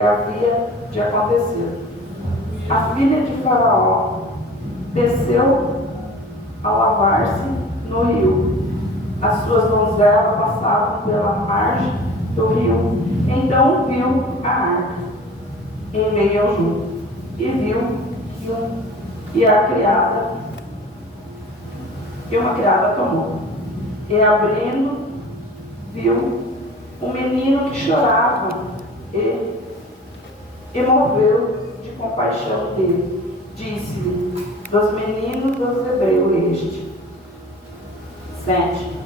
havia de acontecer. A filha de Faraó desceu a lavar-se no rio. As suas donzelas passavam pela margem do rio. Então viu a arca em meio ao junco, e viu que uma criada tomou. E abrindo, viu um menino que chorava, e moveu de compaixão dele. Disse-lhe: dos meninos dos hebreus este. 7.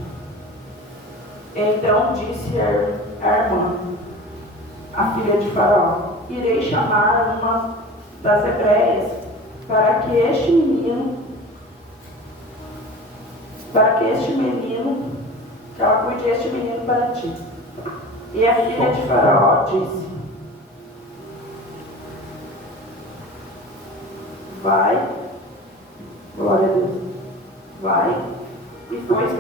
Então disse a irmã, a filha de Faraó: irei chamar uma das hebreias para que este menino, que ela cuide este menino para ti. E a filha de Faraó disse: vai, glória a Deus, vai. E pois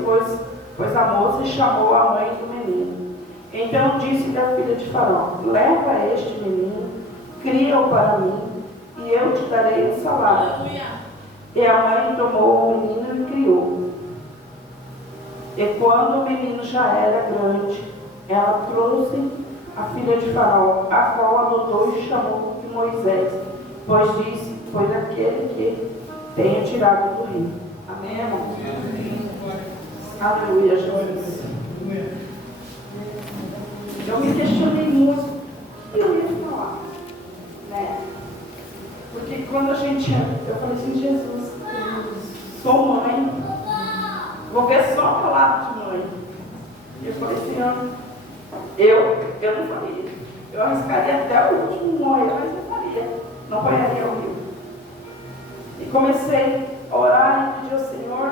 a moça chamou a mãe do menino. Então disse-lhe a filha de Faraó: leva este menino, cria-o para mim, e eu te darei um salário. E a mãe tomou o menino e criou. E quando o menino já era grande, ela trouxe a filha de Faraó, a qual adotou e chamou de Moisés, pois disse: foi daquele que tenho tirado do rio. Amém, irmão? Aleluia, Jesus. Eu me questionei muito o que eu ia falar, né? Porque quando eu falei assim: Jesus, sou mãe, vou ver só a palavra de mãe. E eu falei assim: eu não faria. Eu arriscaria até o último morrer, mas não faria. Não banharia o rio. E comecei a orar e pedir ao Senhor.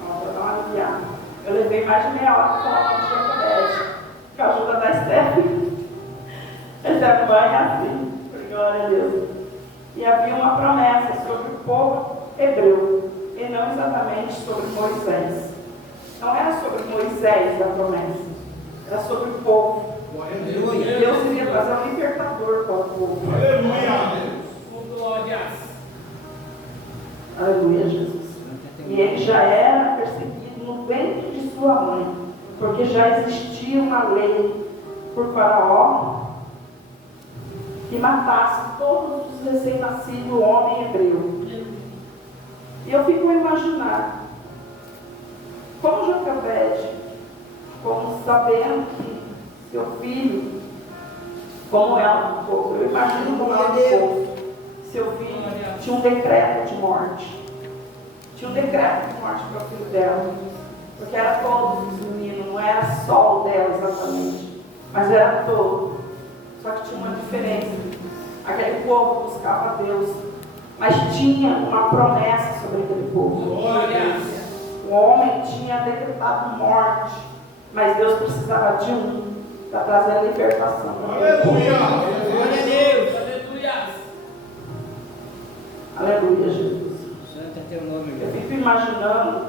Vou dar uma aliviada. Eu levei mais de meia hora para falar o nome de Jacobete, com a ajuda da Stephanie. Essa mãe é assim, por glória a Deus. E havia uma promessa sobre o povo hebreu, e não exatamente sobre Moisés. Não era sobre Moisés a promessa, era sobre o povo. Deus iria trazer um libertador para o povo. Aleluia! Aleluia, Jesus. E ele já era perseguido no ventre de sua mãe, porque já existia uma lei por Faraó que matasse todos os recém-nascidos homem hebreu. E eu fico a imaginar como Jacobete, como sabendo que seu filho, como ela ficou, eu imagino como ela ficou. Seu filho tinha um decreto de morte. Tinha um decreto de morte para o filho dela. Porque era todos os meninos, não era só o dela exatamente, mas era todo. Só que tinha uma diferença. Aquele povo buscava Deus, mas tinha uma promessa sobre aquele povo. O homem tinha decretado morte, mas Deus precisava de um para trazer a libertação. Aleluia! Glória a Deus! Aleluia, Jesus. Santo é teu nome, Eu fico imaginando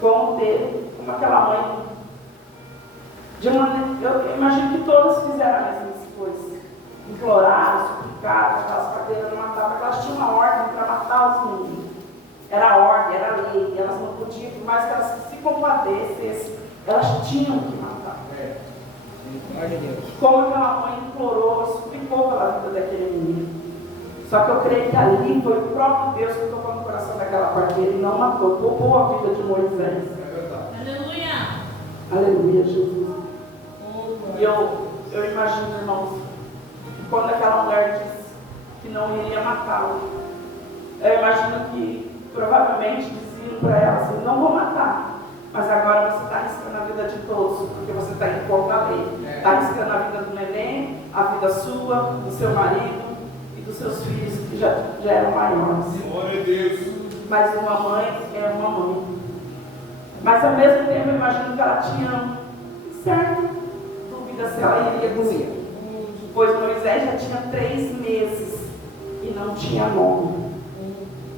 como aquela mãe. Eu imagino que todas fizeram as mesmas coisas. Imploraram, suplicaram, aquelas cadeiras não matavam, porque elas tinham uma ordem para matar os meninos. Era ordem, era lei, elas não podiam, por mais que elas se compadecessem, elas tinham que matar. Glória a Deus. Como aquela mãe implorou, suplicou pela vida daquele menino. Só que eu creio que ali foi o próprio Deus que tocou no coração daquela parteira e não matou, poupou a vida de Moisés. Aleluia! Aleluia, Jesus. E eu imagino, irmãos, que quando aquela mulher disse que não iria matá-lo, eu imagino que provavelmente diziam para ela assim: não vou matar, mas agora você está arriscando a vida de todos, porque você está indo contra a lei. Está arriscando a vida do neném, a vida sua, do seu marido e dos seus filhos, que já eram maiores. Glória a Deus. Mas uma mãe é uma mãe. Mas ao mesmo tempo eu imagino que ela tinha certa dúvida se ela iria comer. Pois Moisés já tinha 3 meses e não tinha nome.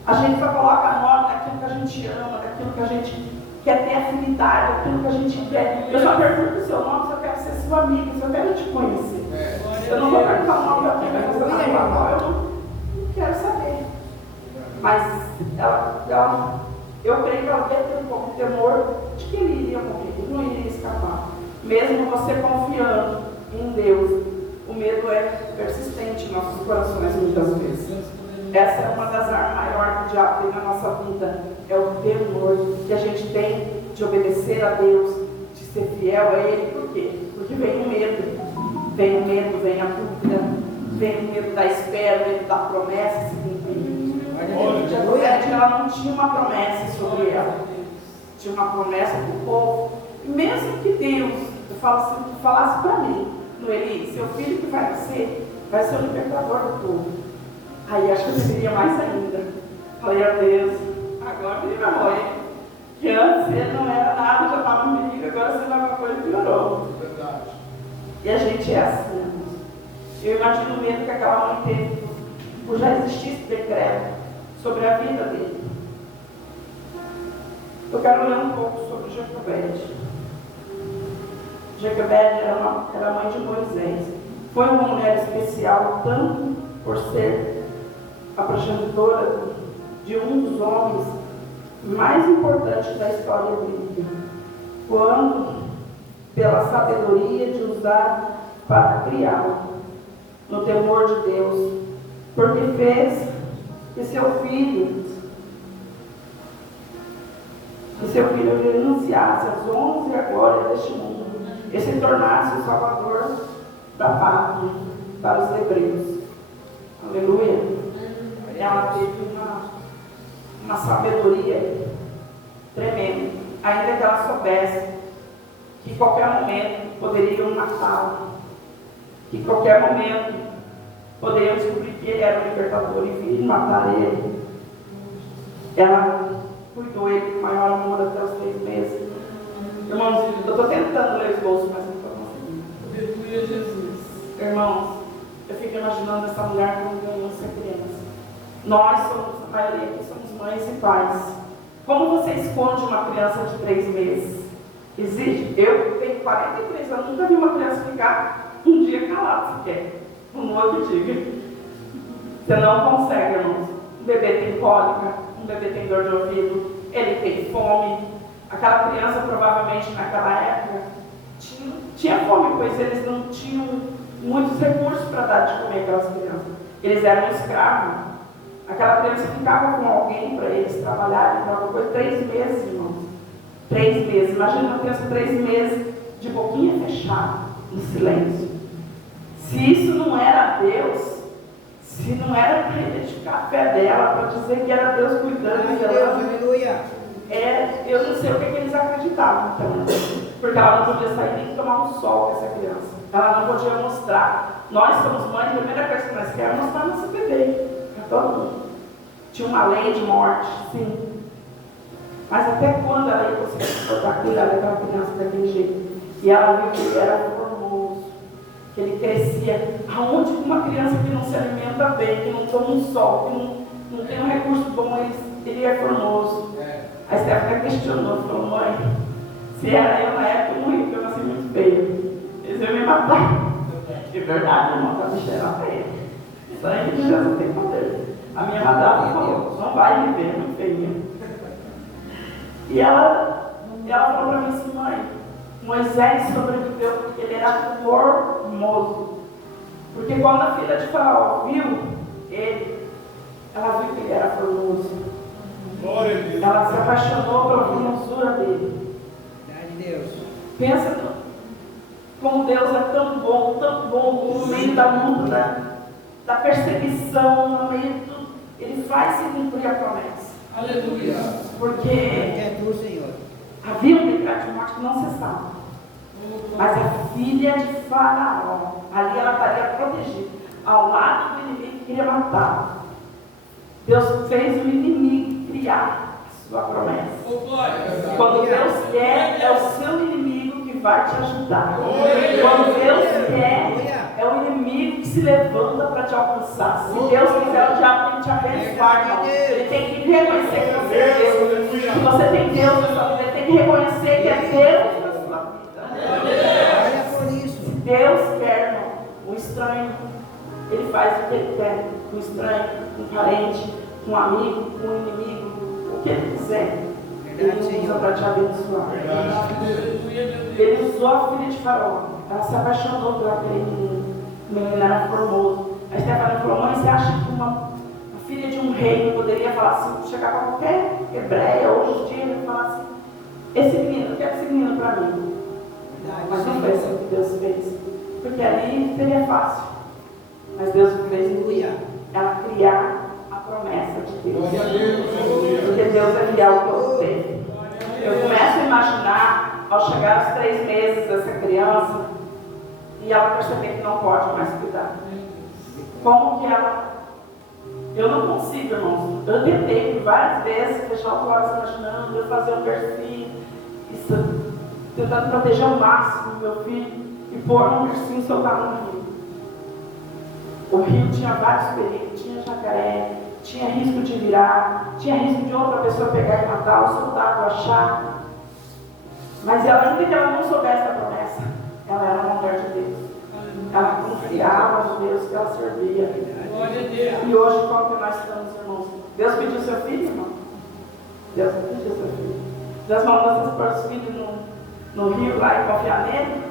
A gente só coloca nome daquilo que a gente ama, daquilo que a gente quer ter afinidade, daquilo que a gente quer. Eu só pergunto o seu nome se eu quero ser sua amiga, se eu quero te conhecer. Eu não vou perguntar o nome da filha, mas eu não quero saber. Mas eu creio que ela deve ter um pouco de temor de que ele iria morrer, ele não iria escapar. Mesmo você confiando em Deus, o medo é persistente em nossos corações muitas vezes. Essa é uma das armas maiores que o diabo tem na nossa vida, é o temor que a gente tem de obedecer a Deus, de ser fiel a Ele. Por quê? Porque vem o medo, vem a dúvida, vem o medo da espera, o medo da promessa se cumprir. Jacobete, ela não tinha uma promessa sobre ela, tinha uma promessa para o povo. E mesmo que Deus falasse para mim, no Eli, seu filho que vai nascer, vai ser o libertador do povo. Aí acho que eu deveria mais ainda. Falei a Deus, agora ele vai morrer. Que antes ele não era nada, já estava no perigo, agora você vai uma coisa e piorou. Verdade. E a gente é assim, irmãos. Eu imagino o medo que aquela mãe teve por já existir esse decreto sobre a vida dele. Eu quero ler um pouco sobre Jacobete. Jacobete era mãe de Moisés. Foi uma mulher especial, tanto por ser a progenitora de um dos homens mais importantes da história bíblica, quando pela sabedoria de usar para criá-lo no temor de Deus, porque fez que seu filho renunciasse às honras e à glória deste mundo e se tornasse o salvador da pátria para os hebreus. Aleluia. Ela teve uma sabedoria tremenda, ainda que ela soubesse que em qualquer momento poderiam matá-la, que em qualquer momento poderiam descobrir que ele era o libertador e vir matar ele. Ela cuidou ele com o maior amor até os 3 meses. Irmãos, eu estou tentando ler os bolsos, mas não estou conseguindo. Aleluia, Jesus. Irmãos, eu fico imaginando essa mulher quando ganhou essa criança. Nós somos, a maioria aqui somos mães e pais. Como você esconde uma criança de 3 meses? Existe? Eu tenho 43 anos, nunca vi uma criança ficar um dia calada sequer. Um outro diga. Você não consegue, irmãos. Um bebê tem cólica, um bebê tem dor de ouvido, ele tem fome. Aquela criança provavelmente naquela época tinha fome, pois eles não tinham muitos recursos para dar de comer aquelas crianças. Eles eram escravos. Aquela criança ficava com alguém para eles trabalharem, para alguma coisa, 3 meses, irmãos. 3 meses. Imagina uma criança 3 meses de boquinha fechada, em silêncio. Se isso não era Deus, se não era para identificar a fé dela, para dizer que era Deus cuidando dela. Aleluia. Eu não sei o que eles acreditavam, então. Porque ela não podia sair nem tomar um sol com essa criança. Ela não podia mostrar. Nós somos mães, a primeira coisa que nós queremos é mostrar nosso bebê. Todo mundo. Tinha uma lei de morte, sim. Mas até quando ela ia conseguir suportar cuidar daquela criança daquele jeito? E ela viu que ele era formoso, que ele crescia. Aonde uma criança que não se alimenta bem, que não toma um sol, que não tem um recurso bom, ele é formoso. A Stephanie questionou, falou: mãe, se era eu na época, eu morri, porque eu nasci muito feio. Eles iam me matar. É verdade, irmão, a bicha era feia. Isso aí de Jesus tem poder. A minha madrasta falou: não vai viver, muito feia. E ela falou para mim assim: mãe, Moisés sobreviveu porque ele era formoso. Porque quando a filha de Faraó viu ele, ela viu que ele era formoso. Glória a Deus. Ela se apaixonou pela formosura dele. Verdade, Deus. Pensa como Deus é tão bom, no meio da luta, da perseguição, no meio de tudo, Ele faz se cumprir a promessa. Aleluia. Porque É tu, Senhor. havia um decreto de morte que não cessava. Mas a filha de Faraó, ali ela estaria protegida, ao lado do inimigo que queria matar. Deus fez o inimigo criar a sua promessa. Quando Deus quer, é o seu inimigo que vai te ajudar. Quando Deus quer, é o inimigo que se levanta para te alcançar. Se Deus quiser, o diabo tem que te abençoar, irmão. Ele tem que reconhecer que você é Deus. Que você tem Deus na sua vida. Ele tem que reconhecer que é Deus na sua vida. Olha por isso. Deus quer, irmão. um estranho, ele faz o que ele quer. Um estranho, um parente, um amigo, um inimigo, o que ele quiser. Ele usa para te abençoar. Ele usou a filha de Faraó. Ela se apaixonou por aquele menino. O menino era formoso. A Estefânia falou: mãe, você acha que a filha de um rei poderia falar assim, chegar para qualquer hebreia hoje em dia e falar assim: esse menino, eu quero esse menino para mim. Mas não foi assim que Deus fez. Porque ali seria fácil. Mas Deus fez ela criar a promessa de Deus. Porque Deus é fiel ao todo tempo. Eu começo a imaginar, ao chegar aos 3 meses, essa criança, e ela perceber que não pode mais cuidar. Como que ela... Eu não consigo, irmãos. Eu tentei várias vezes fechar os olhos imaginando, eu fazer um bercinho, tentando proteger ao máximo meu filho, e pôr um bercinho e soltar no rio. O rio tinha vários perigos, tinha jacaré, tinha risco de virar, tinha risco de outra pessoa pegar e matar, ou soltar, ou achar. Mas ela, ainda que ela não soubesse a promessa, ela era uma mulher de Deus. Ela confiava no Deus que ela servia. E hoje, como que nós estamos, irmãos? Deus pediu seu filho, irmão? Deus pediu seu filho. Deus mandou vocês pôr os filhos no rio lá e confiar nele?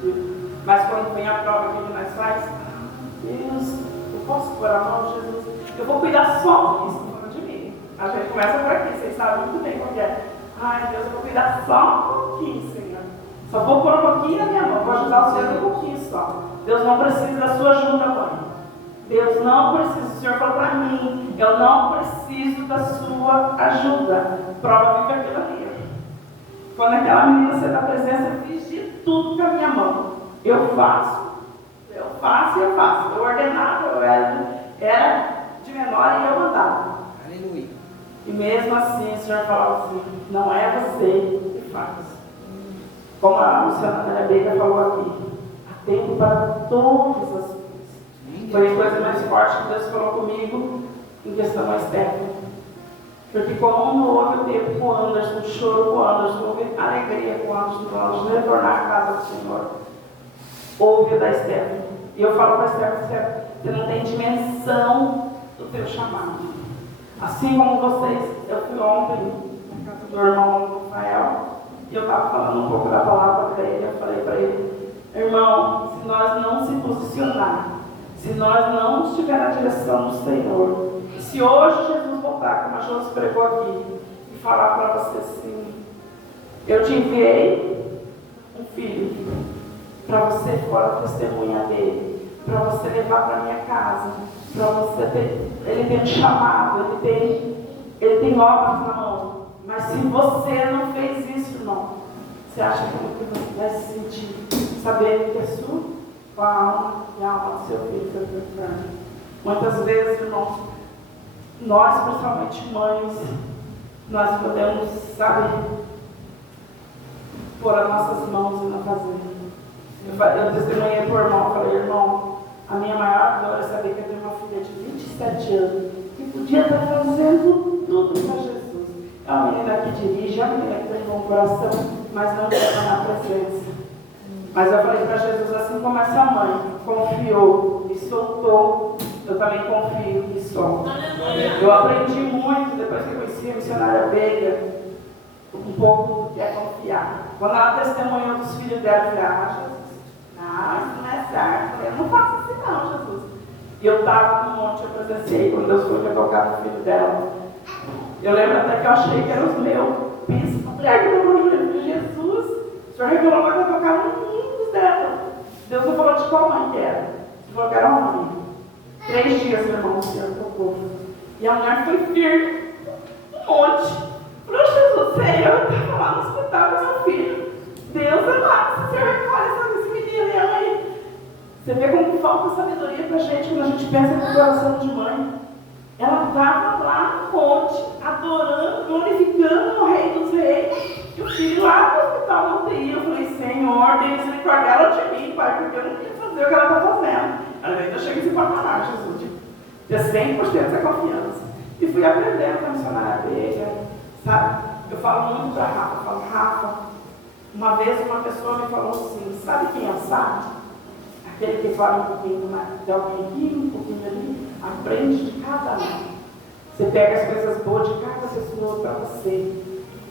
Pediu. Mas quando vem a prova, o que nós faz? Deus, eu posso pôr a mão, Jesus? Eu vou cuidar só disso, não de mim. A gente começa por aqui, vocês sabem muito bem como é. Ai, Deus, eu vou cuidar só um pouquinho, Senhor. Só vou pôr um pouquinho na minha mão, vou ajudar o Senhor um pouquinho só. Deus não precisa da sua ajuda, mãe. Deus não precisa, o Senhor falou para mim, eu não preciso da sua ajuda. Prova viva aquilo ali. Quando aquela menina saiu da presença, eu fiz de tudo com a minha mão. Eu faço. Eu ordenava, eu era de menor e eu mandava. Aleluia. E mesmo assim, o Senhor falava assim: não é você que faz. Como a missionária Beca falou aqui, há tempo para todas as coisas. Foi a coisa mais forte que Deus falou comigo em questão externa. Porque como não houve o tempo com o Anderson, choro com o Anderson, houve alegria com o Anderson, retornar à casa do Senhor, houve o da Esther. E eu falo para a Esther: você não tem dimensão do teu chamado. Assim como vocês, eu fui ontem na casa do irmão Rafael, e eu estava falando um pouco da palavra para ele. Eu falei para ele: irmão, se nós não se posicionar, se nós não estiver na direção do Senhor, se hoje Jesus voltar, como a Josi pregou aqui, e falar para você assim: eu te enviei um filho para você for a testemunha dele, para você levar para minha casa, para você ter, ele tem um chamado, ele tem obras na mão. Mas se você não fez isso, irmão, você acha que você vai se sentir, saber que é sua, com a alma e a alma do seu filho foi para o inferno? Muitas vezes, irmãos, nós, principalmente mães, nós podemos, sabe, pôr as nossas mãos e não fazer. Eu testemunhei para o irmão, falei: irmão, a minha maior dor é saber que eu tenho uma filha de 27 anos que podia estar fazendo tudo para Jesus. É uma menina que dirige, é uma menina que tem bom coração, mas não está na presença. Mas eu falei para Jesus: assim como essa mãe confiou e soltou, eu também confio e solto. Eu aprendi muito depois que eu conheci a missionária Veiga, um pouco do que é confiar. Quando ela testemunhou dos filhos dela, eu falei: Jesus, não, isso não é certo. Eu não faço assim não, Jesus. E eu estava no monte, eu presenciei quando Deus foi tocar no filho dela. Eu lembro até que eu achei que era os meus. Pensa, a mulher que eu falei: Jesus, o Senhor revelou que eu tocar no mundo dela. Deus não falou de qual mãe que era. Ele falou que era uma mãe. 3 dias, meu irmão, o Senhor tocou. E a mulher foi firme, um monte. Falou: Jesus, eu estava lá no hospital com meu filho. Deus amado, o Senhor recolhe esse menino e ela aí. Você vê como falta sabedoria para a gente quando a gente pensa no coração de mãe. Ela estava lá no monte, adorando, glorificando o Rei dos Reis. E o filho lá no hospital não teria. Eu falei: Senhor, Deus, misericórdia ela de mim, Pai, porque eu não queria fazer o que ela está fazendo. Ela ainda chega em patamar, Jesus, de ter 100% dessa confiança. E fui aprendendo com a missionária Veiga, sabe? Eu falo muito para Rafa, eu falo: Rafa, uma vez uma pessoa me falou assim: sabe quem é o sábio? aquele que fala um pouquinho de alguém aqui, um pouquinho ali, aprende de cada um. Você pega as coisas boas de cada pessoa para você.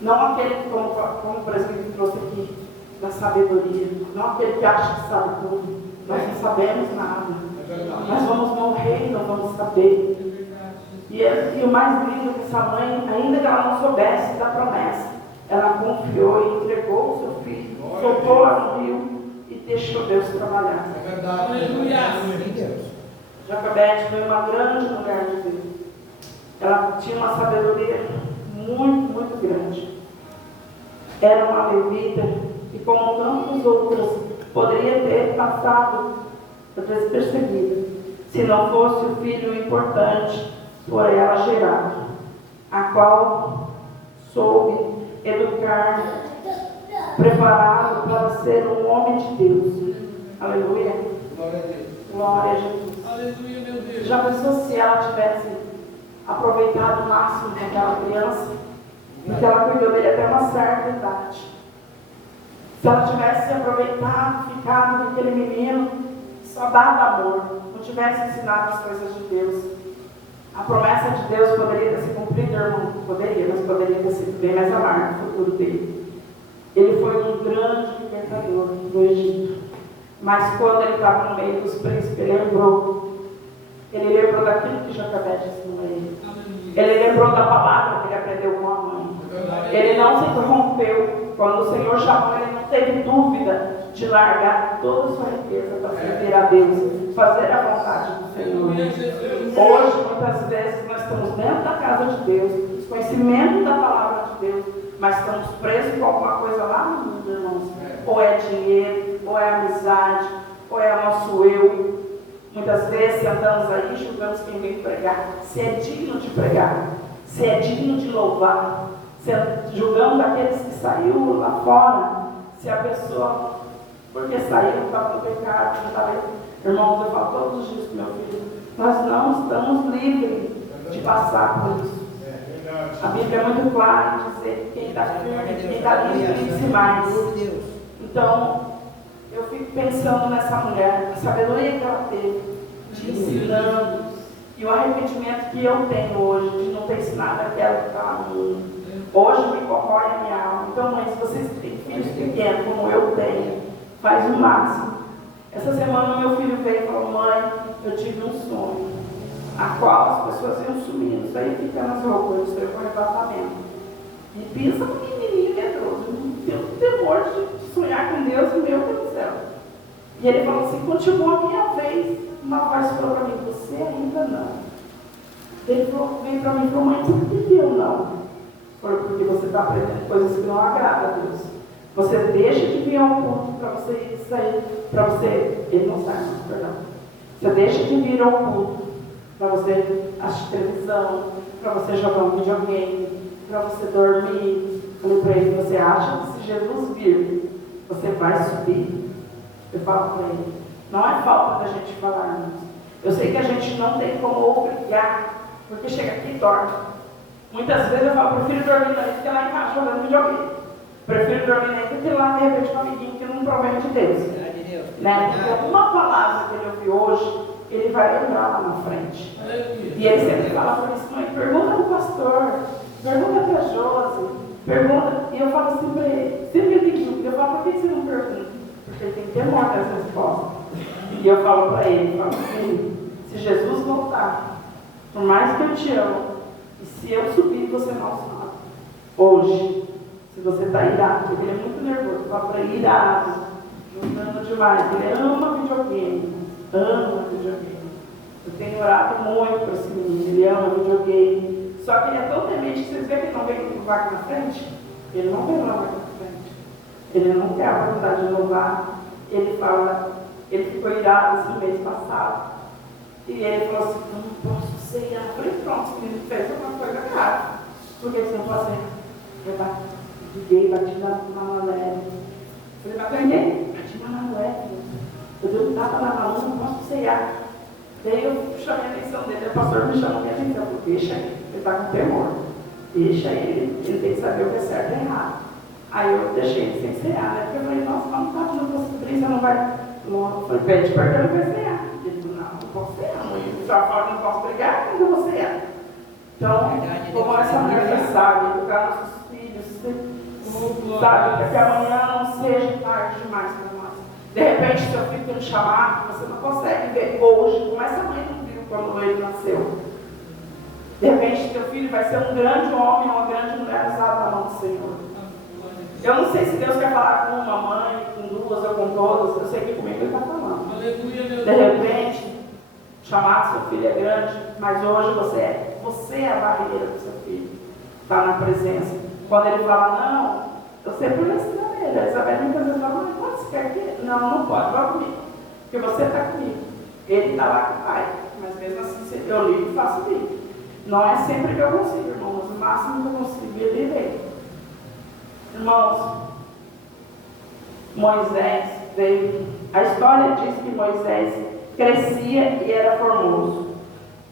Não aquele, como o presbítero trouxe aqui, da sabedoria. Não aquele que acha que sabe tudo. Nós não sabemos nada. Nós vamos morrer e não vamos saber. E o mais lindo é que essa mãe, ainda que ela não soubesse da promessa, ela confiou e entregou o seu filho, soltou lá no rio e deixou Deus trabalhar. Aleluia. Deus. Jacobete foi uma grande mulher de Deus. Ela tinha uma sabedoria muito, muito grande. Era uma levita e, como tantas outras, poderia ter passado despercebida, se não fosse o filho importante por ela gerado, a qual soube educar, preparado para ser um homem de Deus. Aleluia. Glória a Deus. Glória a Jesus. Aleluia, meu Deus. Já pensou se ela tivesse aproveitado o máximo daquela criança? Porque ela cuidou dele até uma certa idade. Se ela tivesse aproveitado, ficado com aquele menino, só dava amor, não tivesse ensinado as coisas de Deus, a promessa de Deus poderia ter se cumprido, irmão? Poderia, mas poderia ter sido bem mais amargo no futuro dele. Ele foi um grande libertador do Egito. Mas quando ele estava no meio dos príncipes, ele lembrou daquilo que Jacobete ensinou a ele. Ele lembrou da palavra que ele aprendeu com a mãe. Ele não se interrompeu. Quando o Senhor chamou, ele não teve dúvida de largar toda a sua riqueza para servir a Deus, fazer a vontade do Senhor. Hoje, muitas vezes, nós estamos dentro da casa de Deus, conhecimento da palavra de Deus, mas estamos presos com alguma coisa lá no mundo, irmãos. Ou é dinheiro, ou é amizade, ou é nosso eu. Muitas vezes sentamos aí e julgamos quem vem pregar, se é digno de pregar, se é digno de louvar. Julgamos aqueles que saíram lá fora, se a pessoa, porque saiu, estava no pecado, irmãos, eu falo todos os dias com meu filho, nós não estamos livres de passar por isso. A Bíblia é muito clara em dizer que quem está firme, quem está livre, disse mais. Então, eu fico pensando nessa mulher, a sabedoria que ela teve, de ensinando, e o arrependimento que eu tenho hoje, de não ter ensinado aquela que está no mundo. Hoje me corrói a minha alma. Então, mãe, se vocês têm filhos pequenos, como eu tenho, faz o máximo. Essa semana meu filho veio e falou: mãe, eu tive um sonho, a qual as pessoas iam sumindo, isso aí fica nas roupas, isso aí foi arrebatamento. E pensa no menininho medroso, tem um temor de sonhar com Deus, meu Deus do céu. E ele falou assim: continuou a minha vez. Uma voz falou para mim: você ainda não. Ele falou, veio para mim e falou: mãe, por que eu não? Falou: porque você está aprendendo coisas que não agradam a Deus. Você deixa de vir ao culto para você sair, para você, ele não sai, perdão. Você deixa de vir ao culto para você assistir televisão, para você jogar um videogame, para você dormir. Falei para ele: você acha que se Jesus vir, você vai subir? Eu falo para ele: não é falta da gente falar, irmãos. Eu sei que a gente não tem como obrigar, porque chega aqui e dorme. Muitas vezes eu falo: prefiro dormir na do que lá em casa jogando videogame. Prefiro dormir na do que lá de repente com um amiguinho que não provém de Deus. Né? Porque uma palavra que ele ouviu hoje, ele vai lembrar lá na frente. E ele sempre fala para isso: mãe, pergunta do pastor, pergunta para a Josi, pergunta. E eu falo assim para ele, sempre ele tem dúvida, eu falo: por que você não pergunta? Porque ele tem temor dessa resposta. E eu falo para ele, falo assim: se Jesus voltar, por mais que eu te amo, e se eu subir, você não sabe. Hoje, se você está irado, porque ele é muito nervoso, eu falo para ele: irado, jogando demais. Ele ama videogame, ama videogame. Eu tenho orado muito para esse menino, ele ama videogame. Só que ele é tão temente que vocês veem que ele não vem com o vaca na frente. Ele não vem com a vaca na frente. Ele não quer a oportunidade de louvar. Ele fala, ele ficou irado esse mês passado. E ele falou assim: não posso ser irado. Eu falei: pronto, esse menino fez alguma coisa cara. Por que você não pode ser? Eu bati na Manoel. Eu falei: mas ganhei? Bati na Manoel. Eu dei um tapa na mão, não posso ser irado. Daí eu chamei a atenção dele, o pastor me chamou a minha atenção. Eu falei: deixa ele está com temor. Deixa ele tem que saber o que é certo e errado. Aí eu deixei ele sem cear, né? Porque eu falei: nossa, mas não está fazendo essa brisa, não vai Eu falei, pede perdão e vai cear. Ele falou, não posso cear. Eu fala que não posso brigar, quando eu vou cear. Então, como essa mulher foi sábia, educar nossos filhos, sabe, para que amanhã não seja tarde demais para nós. De repente, seu filho tem um chamado que você não consegue ver hoje, como essa mãe não viu quando ele nasceu. De repente, teu filho vai ser um grande homem, uma grande mulher usada na mão do Senhor. Eu não sei se Deus quer falar com uma mãe, com duas ou com todas. Eu sei que comigo Ele está falando. De repente, chamar seu filho é grande, mas hoje você é a barreira do seu filho. Está na presença. Quando ele fala, não, eu sempre vou ensinar ele. A Isabel muitas vezes fala, mas pode, você quer que? Não pode, vai comigo. Porque você está comigo. Ele está lá com o pai. Mas mesmo assim, eu ligo e faço ligo. Não é sempre que eu consigo, irmãos. O máximo que eu consigo é ler. Irmãos, Moisés veio. A história diz que Moisés crescia e era formoso.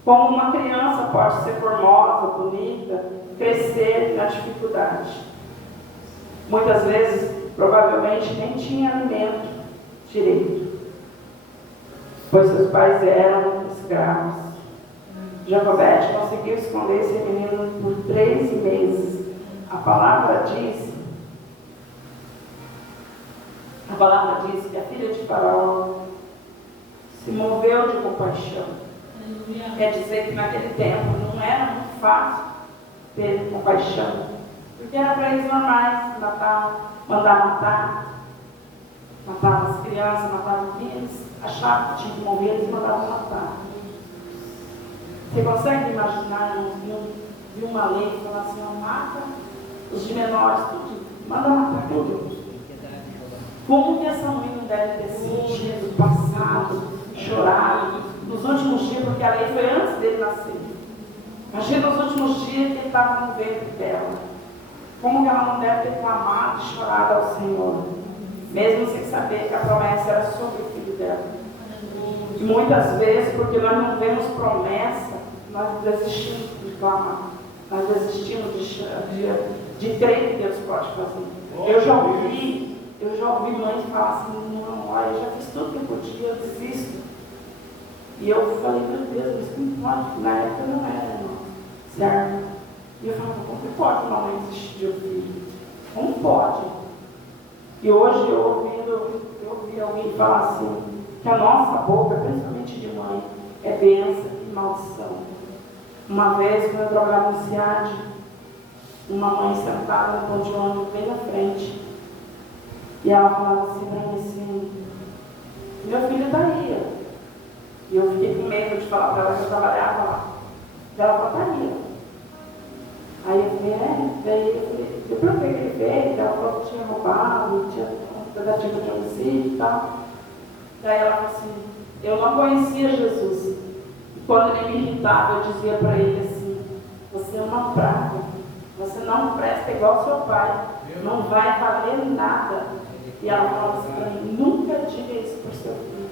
Como uma criança pode ser formosa, bonita, crescer na dificuldade. Muitas vezes, provavelmente, nem tinha alimento direito, pois seus pais eram escravos. Jacobete conseguiu esconder esse menino por 3 meses. A palavra diz que a filha de Faraó se moveu de compaixão. Quer dizer que naquele tempo não era muito fácil ter compaixão, porque era para eles normais, mandar matar, matavam as crianças, matavam quem eles achavam que tinha que morrer, eles mandavam matar. Você consegue imaginar, de uma lei que fala assim, mata os de menores, tudo, manda matar tudo. Como que essa mãe não deve ter sentido, passado, chorado, nos últimos dias, porque a lei foi antes dele nascer. Imagina nos últimos dias que ele estava no ventre dela. Como que ela não deve ter clamado e chorado ao Senhor, mesmo sem saber que a promessa era sobre o filho dela. E muitas vezes, porque nós não vemos promessa, nós desistimos de clamar, nós desistimos de crer que Deus pode fazer. Eu já ouvi mães falar assim, não, olha, eu já fiz tudo que eu podia, eu desisto. E eu falei, meu Deus, isso não pode, na época não era, não, certo? E eu falava, como que pode uma mãe desistir de um filho? Como pode? E hoje eu ouvi alguém falar assim, que a nossa boca, principalmente de mãe, é bênção e maldição. Uma vez, quando eu trabalhava no CIAD, uma mãe sentada no ponto de ônibus bem na frente, e ela falava assim para mim assim, meu filho está aí. E eu fiquei com medo de falar para ela que eu trabalhava lá. E ela falou, está aí. Aí eu falei, eu perguntei o que ele fez, ela falou que tinha roubado, tinha tentativa de homicídio e tal. Daí ela falou assim, eu não conhecia Jesus. E quando ele me irritava, eu dizia para ele assim, você é uma praga, você não presta igual seu pai, não vai valer nada. E ela falava assim para mim, nunca diga isso para o seu filho.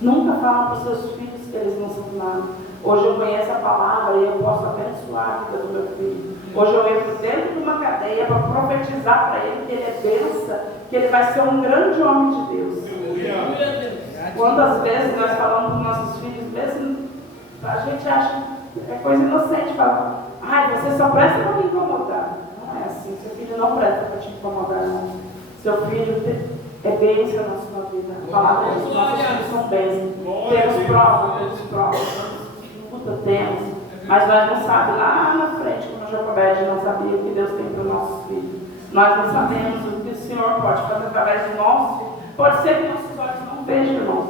Nunca fala para os seus filhos que eles não são nada. Hoje eu conheço a palavra e eu posso abençoar a vida do meu filho. Hoje eu entro dentro de uma cadeia para profetizar para ele que ele é bênção, que ele vai ser um grande homem de Deus. Quantas vezes nós falamos para os nossos filhos, mesmo a gente acha que é coisa inocente, fala, ai, você só presta para me incomodar. Não é assim, seu filho não presta para te incomodar, não. Seu filho é bênção na sua vida. A palavra diz que nossos filhos são bênçãos. Temos provas, luta temos, mas nós não sabemos lá na frente, como Jacobete não sabia o que Deus tem para os nossos filhos. Nós não sabemos o que o Senhor pode fazer através do nosso filho. Pode ser que nossos olhos não vejam, irmãos,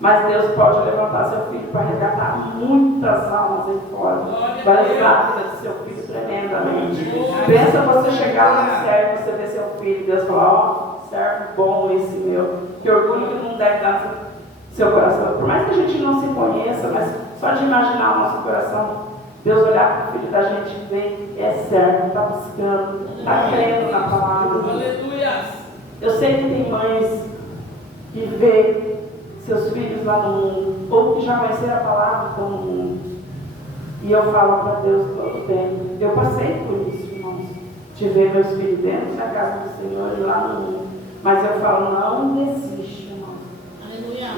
mas Deus pode levantar seu filho para resgatar muitas almas aí fora. Vai levar a vida do seu filho tremendamente. Pensa você chegar lá no céu e você ver seu filho, Deus falar, ó, servo bom esse meu. Que orgulho que não deve dar no seu coração. Por mais que a gente não se conheça, mas só de imaginar o nosso coração, Deus olhar para o filho da gente e ver, é servo, está buscando, está crendo na palavra. Aleluia! Eu sei que tem mães que vê seus filhos lá no mundo, ou que já conheceram a palavra e estão no mundo. E eu falo para Deus todo tempo. Eu passei por isso, irmãos, de ver meus filhos dentro da casa do Senhor e lá no mundo. Mas eu falo, não desiste, irmãos.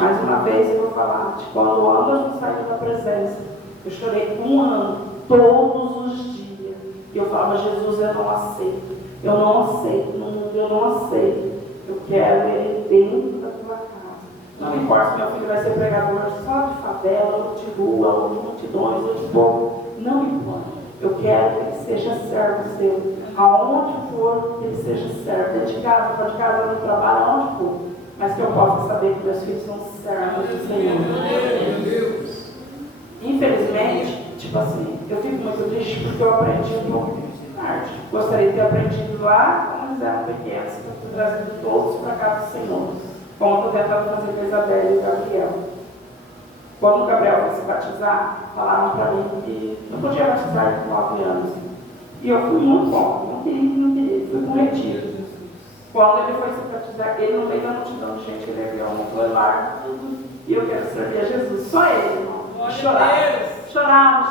Mais uma vez eu vou falar de quando anos não saíram da presença. Eu chorei um ano, todos os dias. E eu falava, Jesus, eu não aceito. Eu não aceito, eu não aceito. Eu quero ele dentro da tua casa. Não me importa se meu filho vai ser pregador só de favela, ou de rua, ou de multidões, ou de povo. Não me importa. Eu quero que ele seja servo seu. Aonde for, que ele seja servo. Dentro de casa, fora de casa, no trabalho, aonde for. Mas que eu possa saber que meus filhos são servos do Senhor. Infelizmente, tipo assim, eu fico muito triste porque eu aprendi um pouco tarde. Gostaria de ter aprendido lá quando eles eram pequenos, que eu fui trazendo todos para a casa do Senhor. Como eu estou tentando fazer com a Isabela e o Gabriel. Quando o Gabriel foi se batizar, falaram para mim que não podia batizar com 9 anos. E eu fui muito bom, não queria, fui com retiro. Quando ele foi se batizar, ele no meio da multidão de gente, ele ergueu um colar, e eu quero servir a Jesus. Só ele, irmão. Chorava.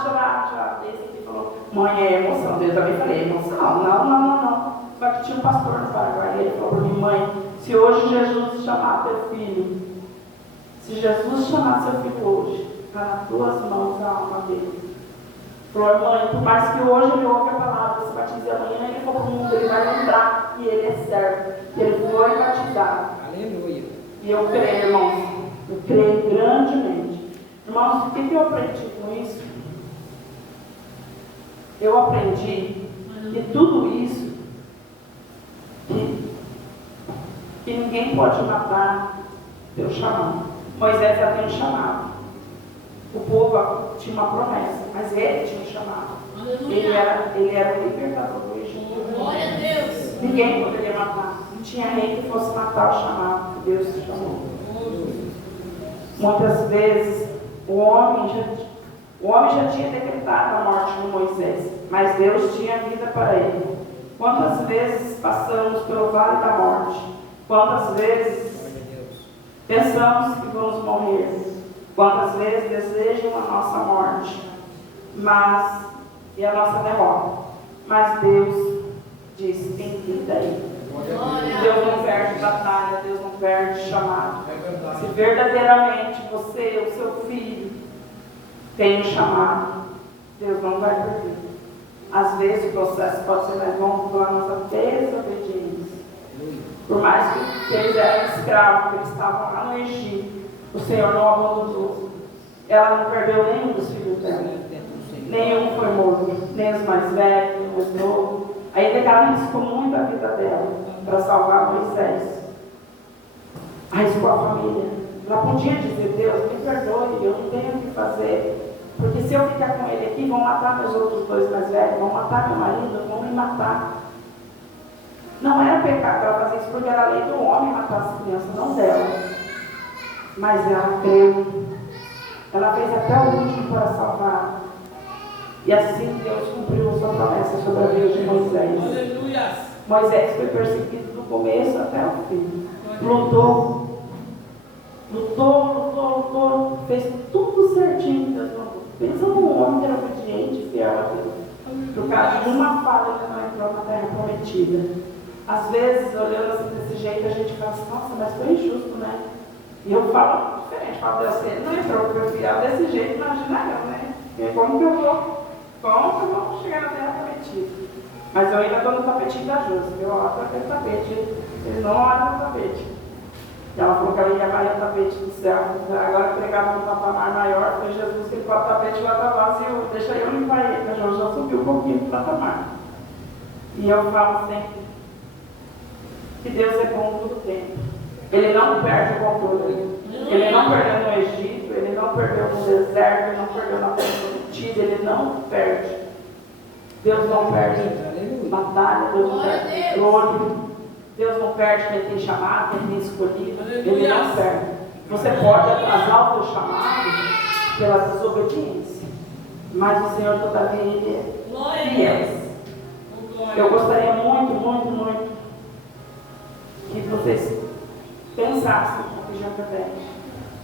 Esse aqui falou, mãe, é emoção. Eu também falei, emoção? Não. Só que tinha um pastor no Paraguai, ele falou para mim, mãe, se hoje Jesus chamar teu filho, se Jesus chamar seu filho hoje, está nas tuas mãos a alma dele. Falou, mãe, por mais que hoje ele ouve a palavra, se batize amanhã, ele for para o mundo, ele vai lembrar que ele é servo, que ele foi batizado. Aleluia. E eu creio, irmãos, eu creio grandemente. Irmãos, o que eu aprendi com isso? Eu aprendi que tudo isso, que ninguém pode matar teu chamado. Moisés já tem um chamado. O povo tinha uma promessa, mas ele tinha um chamado. Ele era o libertador do Egito. Glória a Deus. Ninguém poderia matar. Não tinha rei que fosse matar o chamado que Deus chamou. Muitas vezes o homem já tinha decretado a morte de Moisés, mas Deus tinha vida para ele. Quantas vezes passamos pelo vale da morte? Quantas vezes pensamos que vamos morrer? Quantas vezes desejam a nossa morte e a nossa derrota? Mas Deus diz, tem vida aí. Deus não perde batalha, Deus não perde chamado. Se verdadeiramente você, o seu filho, tem um chamado, Deus não vai perder. Às vezes o processo pode ser mais longo pela nossa desobediência. Por mais que eles eram escravos, que eles estavam lá no Egito, o Senhor não abandonou. Ela não perdeu nenhum dos filhos dela. Nenhum foi morto, nem os mais velhos, nem os novos. Ainda que ela arriscou muito a vida dela para salvar Moisés. Arriscou a família. Ela podia dizer, Deus, me perdoe, eu não tenho o que fazer. Porque se eu ficar com ele aqui, vão matar meus outros 2 mais velhos, vão matar meu marido, vão me matar. Não era pecado ela fazer isso, porque era a lei do homem matar as crianças, não dela. Mas ela creu. Ela fez até o último para salvar. E assim Deus cumpriu a sua promessa sobre a vida de Moisés. Aleluia. Moisés foi perseguido do começo até o fim. Lutou, fez tudo certinho. Deus mandou. Pensa num homem que era obediente, fiel a Deus. Por causa de uma falha, ele não entrou na terra prometida. Às vezes, olhando assim desse jeito, a gente fala assim, nossa, mas foi injusto, né? E eu falo diferente, falo, Deus, se ele não entrou porque eu fiel desse jeito, imagina eu, né? E como que eu vou chegar na terra prometida? Mas eu ainda estou no tapetinho da Júlia, eu olho para aquele tapete, eles não olham no tapete. E ela falou que ela ia cair o tapete do céu, agora pregava no patamar maior, foi Jesus que ele bota o tapete lá está vazio, deixa eu limpar ele, a Júlia já subiu um pouquinho do patamar. E eu falo sempre que Deus é bom todo o tempo. Ele não perde o controle. Ele não perdeu no Egito, ele não perdeu no deserto, ele não perdeu na terra prometida, ele não perde. Deus não perde batalha, Deus não perde controle. Deus não perde quem tem chamado, quem tem escolhido. Ele não perde. Você pode atrasar o teu chamado pela desobediência, mas o Senhor todavia ele é fiel. Eu gostaria muito que vocês pensassem no que Jacobete,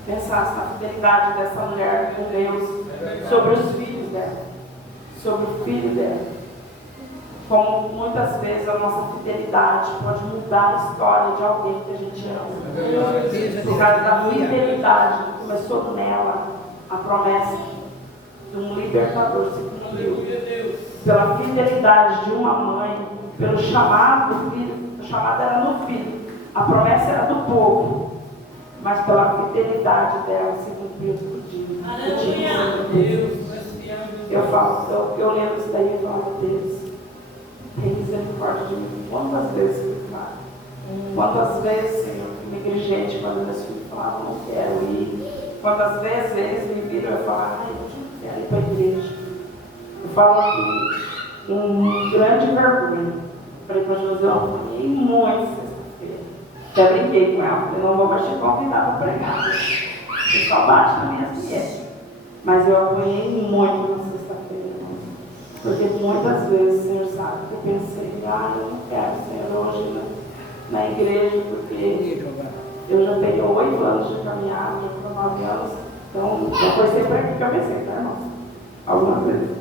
pensassem na fidelidade dessa mulher com Deus, sobre os filhos dela, sobre o filho dela. como muitas vezes a nossa fidelidade pode mudar a história de alguém que a gente ama. Por causa da fidelidade, começou nela a promessa de um libertador se cumpriu. Pela fidelidade de uma mãe, pelo chamado do filho, o chamado era no filho, a promessa era do povo, mas pela fidelidade dela se cumpriu tudinho. Eu falo, eu lembro isso daí e falo, Deus, tem misericórdia de mim. Quantas vezes fui claro? Quantas vezes, Senhor, fui negligente quando meus filhos falavam, não quero ir. Quantas vezes eles me viram e eu falava, ai, eu não quero ir para a igreja. Eu falo aqui, um grande vergonha. Falei para José, eu apanhei muito sexta-feira. Até brinquei com ela, falei, não vou mais te convidar para pregar. Você só bate na minha mulher. Mas eu apanhei muito na sexta-feira. Porque muitas vezes, o Senhor sabe, que eu pensei, eu não quero, Senhor, hoje na igreja, porque eu já tenho 8 anos de caminhada, já tenho 9 anos, então já foi sempre aqui que eu pensei, tá, irmãos? Algumas vezes.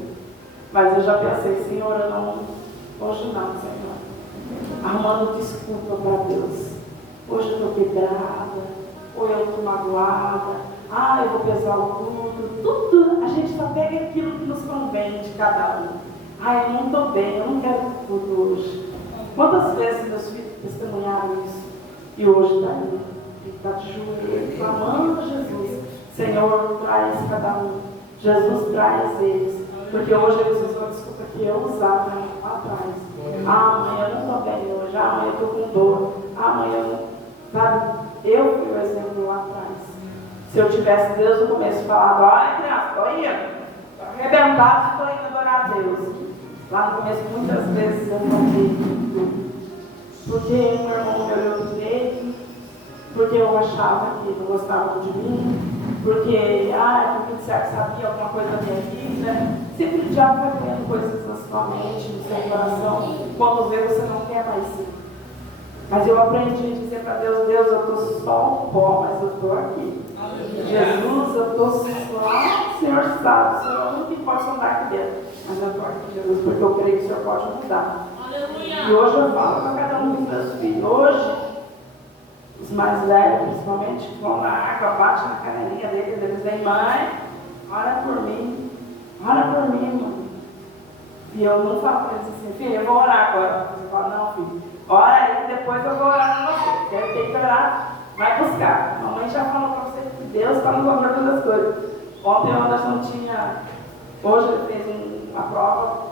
Mas eu já pensei, Senhor, eu não, hoje não, Senhor. Arrumando desculpa para Deus. Hoje eu estou quebrada, ou eu estou magoada, eu vou pesar o tudo, a gente só pega aquilo que nos convém de cada um. Eu não estou bem, eu não quero tudo hoje. Quantas vezes meus filhos testemunharam isso? E hoje está aí, está de joelho, clamando a Jesus. Senhor, traz cada um. Jesus, traz eles. Porque hoje eles usam a desculpa que eu usava lá atrás. Mãe, eu não estou bem hoje. Mãe, eu estou com dor. Mãe, eu não... Sabe? Eu fui o exemplo lá atrás. Se eu tivesse Deus no começo falado, olha, criança, estou indo. Estou arrebentado, estou indo adorar a Deus. Lá no começo, muitas vezes eu fazia porque meu irmão me olhou direito, porque eu achava que não gostava de mim, porque disseram que sabia alguma coisa da minha vida. Sempre o diabo vai criando coisas na sua mente, no seu coração. Quando vê, você não quer mais ir. Mas eu aprendi a dizer para Deus, Deus, eu estou só um pó, mas eu estou aqui. Jesus, eu estou só, o Senhor sabe, o Senhor é o único que pode andar aqui dentro. Mas eu estou aqui, Jesus, porque eu creio que o Senhor pode mudar. E hoje eu falo para cada um dos meus filhos. Hoje, os mais velhos, principalmente, que vão na água, batem na canelinha deles, eles dizem, mãe, ora por mim, mãe. E eu não falo para eles assim, filho, eu vou orar agora. Você fala, não, filho, ora aí, depois eu vou orar com você. Quer ter que orar, vai buscar. Mamãe já falou para você que Deus está no controle das coisas. Ontem o Anderson tinha, hoje ele fez uma prova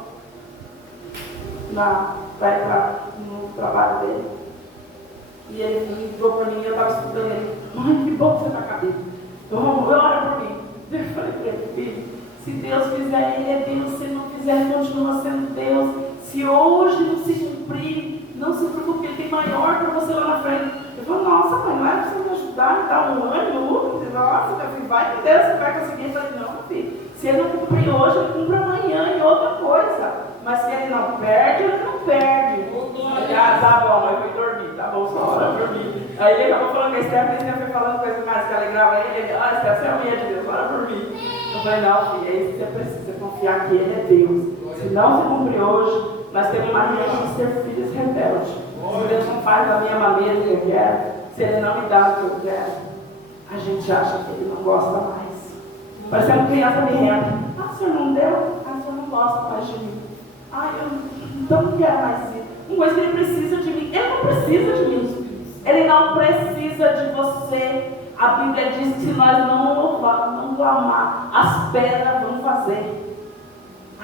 no trabalho dele. E ele ligou para mim e eu estava estudando ele. Mãe, que bom que você está acabando. Ora por mim. Eu falei para ele, filho, se Deus fizer, ele é Deus. Se não fizer, ele continua sendo Deus. Se hoje não se cumprir, não se preocupe, ele tem maior para você lá na frente. Eu falei, nossa, mãe, não é para você me ajudar, me dar um ânimo? Nossa, meu filho, vai que Deus você vai conseguir. Eu falei, não, filho, se ele não cumprir hoje, ele cumpre amanhã e outra coisa. Mas se ele não perde, ele não perde. Tá bom, eu fui dormir, tá bom, só hora por mim. Aí ele acabou falando com a Esther, foi falando coisas mais que alegrava ele. Esther, você é a mulher de Deus, ora por mim. Eu falei, não, filho, é isso que você precisa confiar que ele é Deus. Se não se cumprir hoje, nós temos uma mania de ser filhos rebeldes. Se Deus não faz da minha maneira que eu quero, se ele não me dá o que eu quero, a gente acha que ele não gosta mais. Parecendo criança birrenta. O senhor não deu? O senhor não gosta mais de mim. Eu não quero mais isso. Uma coisa que ele precisa de mim. Ele não precisa de mim. Ele não precisa de você. A Bíblia diz que se nós não louvarmos, não clamar, as pedras vão fazer.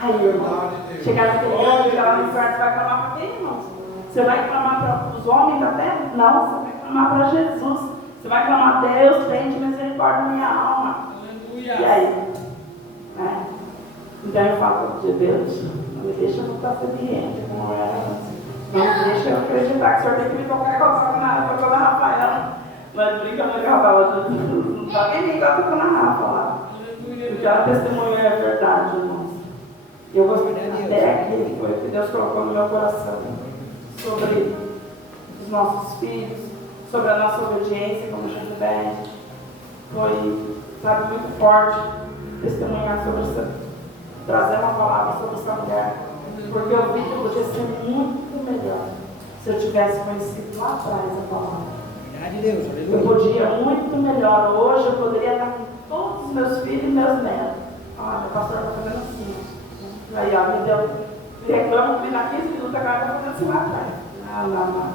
Aí, irmão, chegar naquele dia, chegar lá no inferno, você vai clamar para quem, irmãos? Você vai clamar para os homens da terra? Não, você vai clamar para Jesus. Você vai clamar, Deus, tem de misericórdia na minha alma. Aleluia. E aí? Então eu falo de Deus, não me deixa voltar a ser cliente como era antes. Não me deixa eu acreditar que o senhor tem que me tocar igual tocou na Rafaela. Nós brincamos com a Rafaela, não está nem igual tocou na Rafaela. Porque ela testemunha é verdade, irmãos. Eu gostei até aqui, foi o que Deus colocou no meu coração sobre os nossos filhos, sobre a nossa obediência como gente pede. Foi, sabe, muito forte testemunhar sobre isso. Trazer uma palavra sobre essa mulher. Porque eu vi que eu podia ser muito melhor se eu tivesse conhecido lá atrás a palavra. Eu podia muito melhor. Hoje eu poderia estar com todos os meus filhos e meus netos. Olha, a pastora está fazendo assim. Aí, ó, me deu. Reclamo que daqui 15 minutos agora está fazendo assim lá atrás. Não.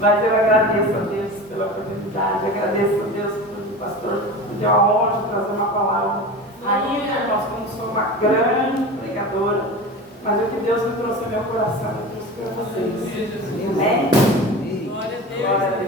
Mas eu agradeço a Deus pela oportunidade. Agradeço a Deus por o pastor me deu a honra de trazer uma palavra. Ainda, irmãos, como sou uma grande pregadora, mas o que Deus me trouxe ao meu coração, eu trouxe para vocês. Amém? Glória a Deus. Glória a Deus.